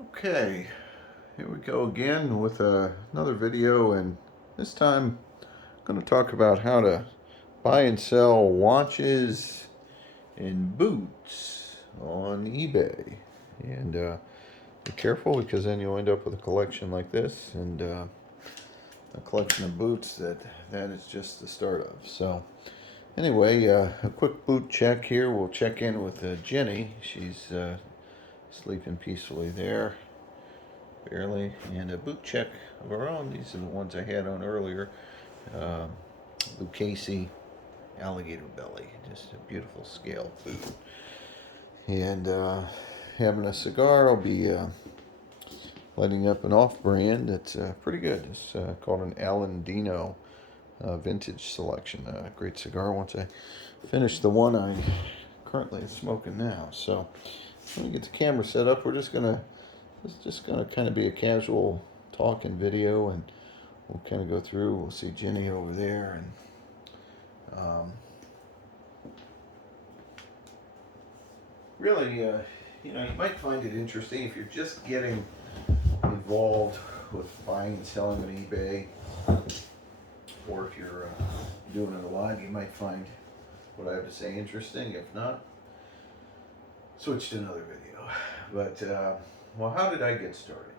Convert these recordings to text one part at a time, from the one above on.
Okay, here we go again with another video, and this time I'm going to talk about how to buy and sell watches and boots on eBay. And be careful because then you'll end up with a collection like this, and a collection of boots that is just the start of. So anyway, a quick boot check here. We'll check in with Jenny. She's sleeping peacefully there. Barely, and a boot check of our own. These are the ones I had on earlier. Uh, Lucchese alligator belly, just a beautiful scale boot. And having a cigar, I'll be lighting up an off-brand that's pretty good. It's called an Alandino vintage selection. Great cigar. Once I finish the one I currently am smoking now, so let me get the camera set up. It's just gonna kind of be a casual talking video, and we'll kind of go through. We'll see Jenny over there, and really, you might find it interesting if you're just getting involved with buying and selling on eBay, or if you're doing it a lot. You might find what I have to say interesting. If not, switch to another video. But well, how did I get started?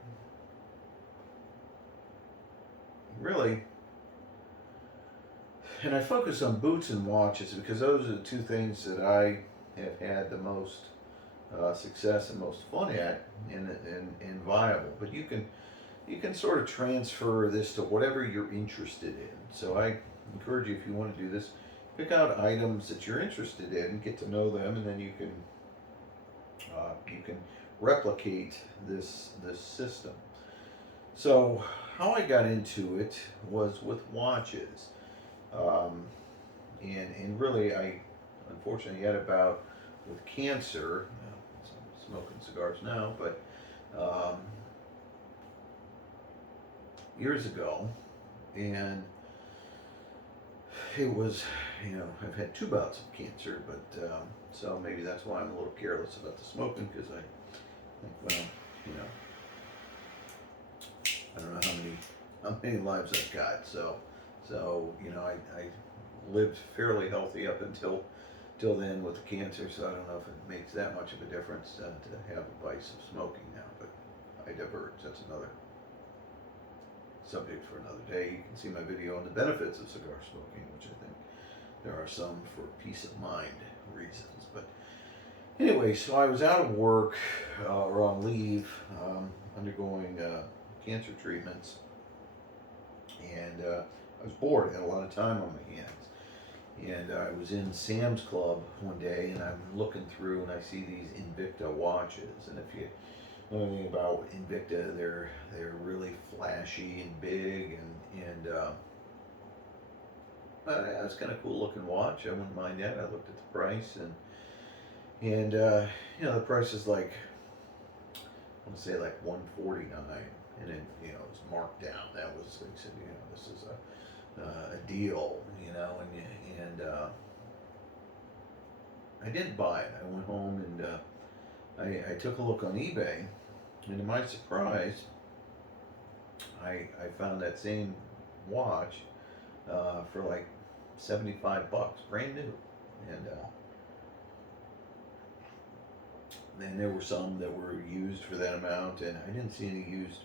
Really, and I focus on boots and watches because those are the two things that I have had the most success and most fun at, and viable. But you can sort of transfer this to whatever you're interested in. So I encourage you, if you want to do this, pick out items that you're interested in, get to know them, and then you can replicate this system. So how I got into it was with watches. Um, and really, I unfortunately had a bout with cancer. I'm smoking cigars now, but um, years ago, and it was, I've had two bouts of cancer, but so maybe that's why I'm a little careless about the smoking, because I think, well, you know, I don't know how many lives I've got, so I lived fairly healthy up until till then with the cancer, so I don't know if it makes that much of a difference to have a vice of smoking now, but I diverge. That's another subject for another day. You can see my video on the benefits of cigar smoking, which I think there are some for peace of mind reasons. But anyway, so I was out of work or on leave, undergoing cancer treatments, and I was bored. I had a lot of time on my hands. And I was in Sam's Club one day, and I'm looking through, and I see these Invicta watches. And if you know anything about Invicta, they're really flashy and big, and it's kind of cool looking watch. I wouldn't mind that. I looked at the price, and the price is like, I want to say like 149, and it's marked down. That was like, said, this is a deal, and I didn't buy it. I went home, and I took a look on eBay, and to my surprise, I found that same watch for like $75, brand new, and then there were some that were used for that amount, and I didn't see any used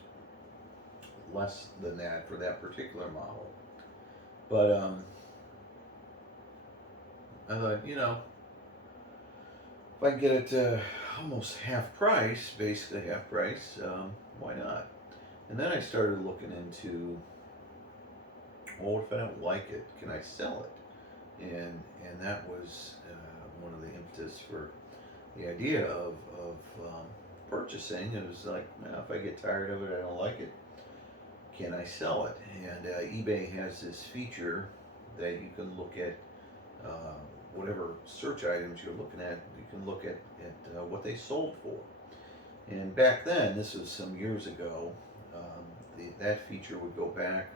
less than that for that particular model. But I thought, if I can get it almost half price, basically half price, why not? And then I started looking into, well, what if I don't like it? Can I sell it? And that was one of the impetus for the idea of purchasing. It was like, if I get tired of it, I don't like it, can I sell it? And eBay has this feature that you can look at uh, whatever search items you're looking at. You can look at what they sold for. And back then, this was some years ago, that feature would go back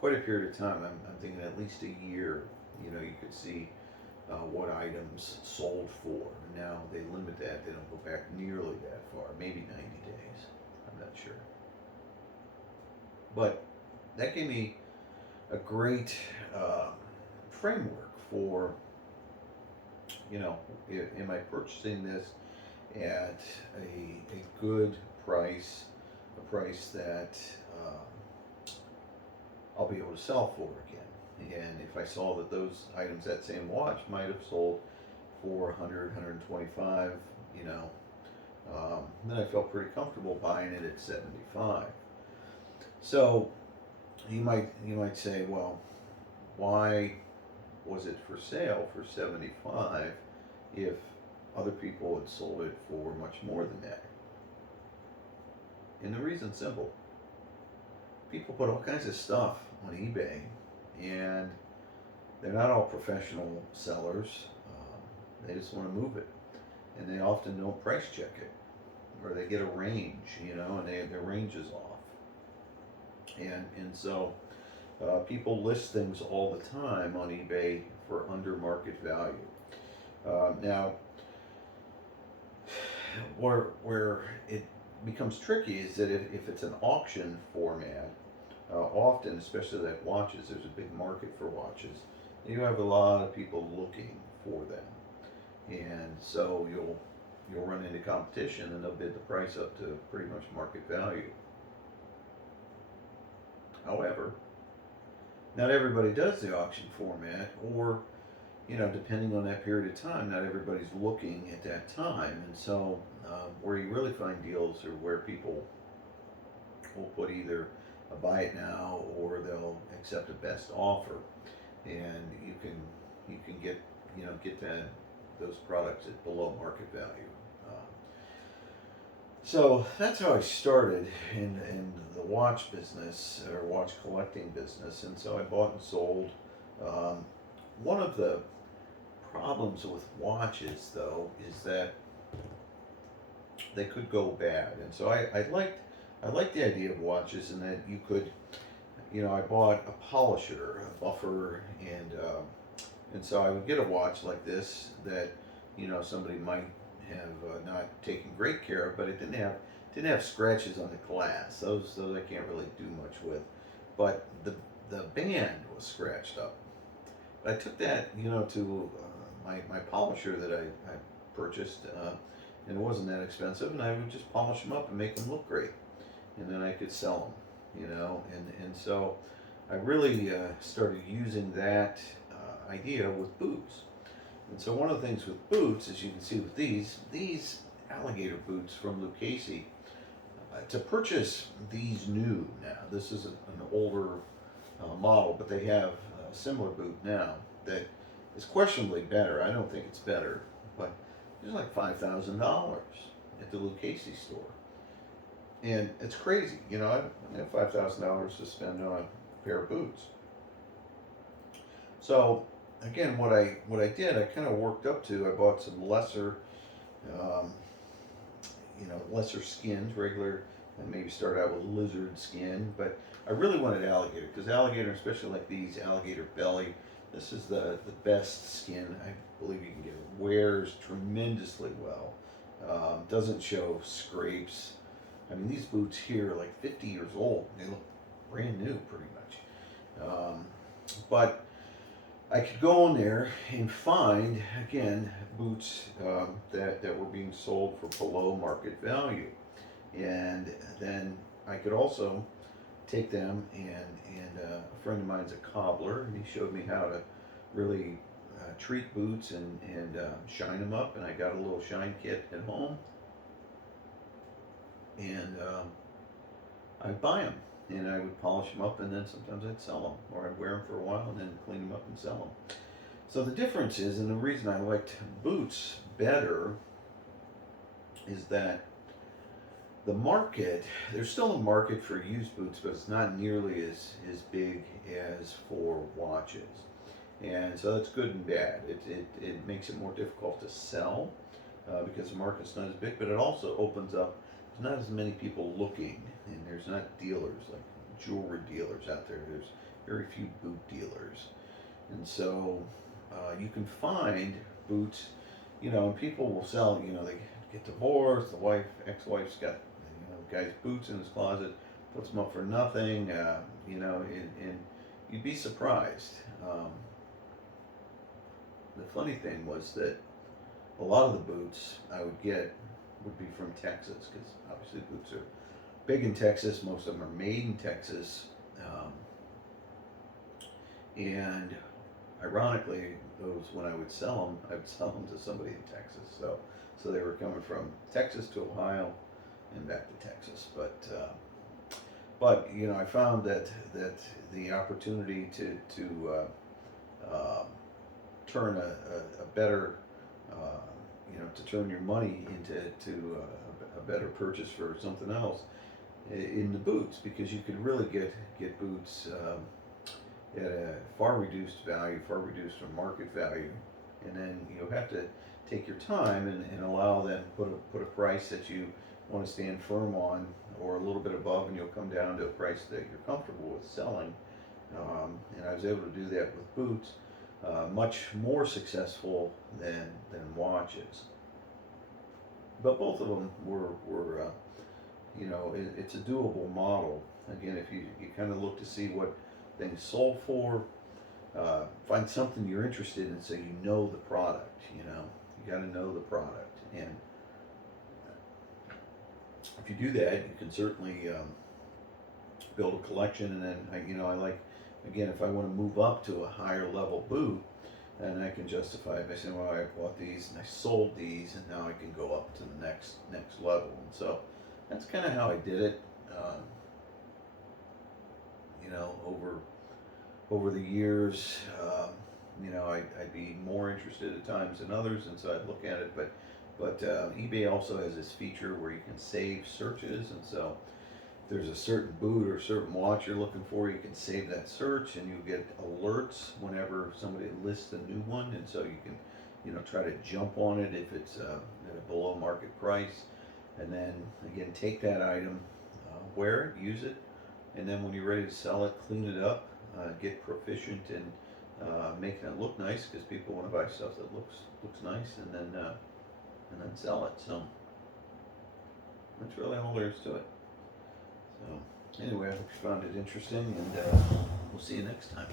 quite a period of time. I'm thinking at least a year. You could see what items sold for. Now they limit that; they don't go back nearly that far, maybe 90 days. I'm not sure. But that gave me a great framework for, am I purchasing this at a good price, a price that I'll be able to sell for again. And if I saw that those items, that same watch might have sold for 100, 125, then I felt pretty comfortable buying it at 75. So you might say, well, why was it for sale for 75 if other people had sold it for much more than that? And the reason's simple. People put all kinds of stuff on eBay, and they're not all professional sellers. They just want to move it, and they often don't price check it, or they get a range, and their range is off. And so people list things all the time on eBay for under market value. Now, where it becomes tricky is that if it's an auction format, often, especially like watches, there's a big market for watches. You have a lot of people looking for them, and so you'll run into competition, and they'll bid the price up to pretty much market value. However, not everybody does the auction format, or depending on that period of time, not everybody's looking at that time, and so where you really find deals are where people will put either a buy it now or they'll accept a best offer, and you can get those products at below market value. So that's how I started in the watch business, or watch collecting business, and so I bought and sold. One of the problems with watches, though, is that they could go bad, and so I liked the idea of watches, and that you could, I bought a polisher, a buffer, and so I would get a watch like this that somebody might have not taken great care of, but it didn't have scratches on the glass. Those I can't really do much with, but the band was scratched up. I took that to my polisher that I purchased, and it wasn't that expensive, and I would just polish them up and make them look great, and then I could sell them, and so I really started using that idea with boots. And so one of the things with boots, as you can see with these alligator boots from Lucchese, to purchase these new now, this is an older model, but they have a similar boot now that is questionably better. I don't think it's better, but it's like $5,000 at the Lucchese store. And it's crazy, I have $5,000 to spend on a pair of boots. So again, what I did, I kind of worked up to. I bought some lesser, um, lesser skins, regular, and maybe start out with lizard skin. But I really wanted alligator, because alligator, especially like these alligator belly, this is the best skin I believe you can get. It wears tremendously well. Doesn't show scrapes. I mean, these boots here are like 50 years old. They look brand new, pretty much. But I could go on there and find, again, boots that were being sold for below market value. And then I could also take them, and a friend of mine's a cobbler, and he showed me how to really treat boots and shine them up. And I got a little shine kit at home, and I'd buy them, and I would polish them up, and then sometimes I'd sell them, or I'd wear them for a while and then clean them up and sell them. So the difference is, and the reason I liked boots better, is that the market, there's still a market for used boots, but it's not nearly as big as for watches. And so that's good and bad. It makes it more difficult to sell because the market's not as big, but it also opens up, there's not as many people looking, and there's not dealers like jewelry dealers out there. There's very few boot dealers. And so you can find boots, and people will sell, they get divorced, the ex-wife's got guy's boots in his closet, puts them up for nothing, you know, and you'd be surprised. The funny thing was that a lot of the boots I would get would be from Texas, because obviously boots are big in Texas. Most of them are made in Texas. And ironically, those, when I would sell them, I would sell them to somebody in Texas. So they were coming from Texas to Ohio and back to Texas. But you know, I found that the opportunity to turn a better, you know, to turn your money into a better purchase for something else in the boots, because you could really get boots at a far reduced value, far reduced from market value, and then you have to take your time and allow them to put a price that you want to stand firm on, or a little bit above, and you'll come down to a price that you're comfortable with selling. And I was able to do that with boots, much more successful than watches. But both of them were you know, it's a doable model. Again, if you kind of look to see what things sold for, find something you're interested in, so you know the product. You know, you got to know the product, and if you do that, you can certainly build a collection. And then you know, I like, again, if I want to move up to a higher level boot, and I can justify it by saying, well, I bought these and I sold these, and now I can go up to the next level. And so that's kind of how I did it. You know, over the years, you know, I'd be more interested at times than others, and so I'd look at it. But eBay also has this feature where you can save searches, and so if there's a certain boot or a certain watch you're looking for, you can save that search, and you get alerts whenever somebody lists a new one, and so you can, you know, try to jump on it if it's at a below market price, and then again take that item, wear it, use it, and then when you're ready to sell it, clean it up, get proficient in making it look nice, because people want to buy stuff that looks nice, and then sell it. So that's really all there is to it. So anyway, I hope you found it interesting, and we'll see you next time.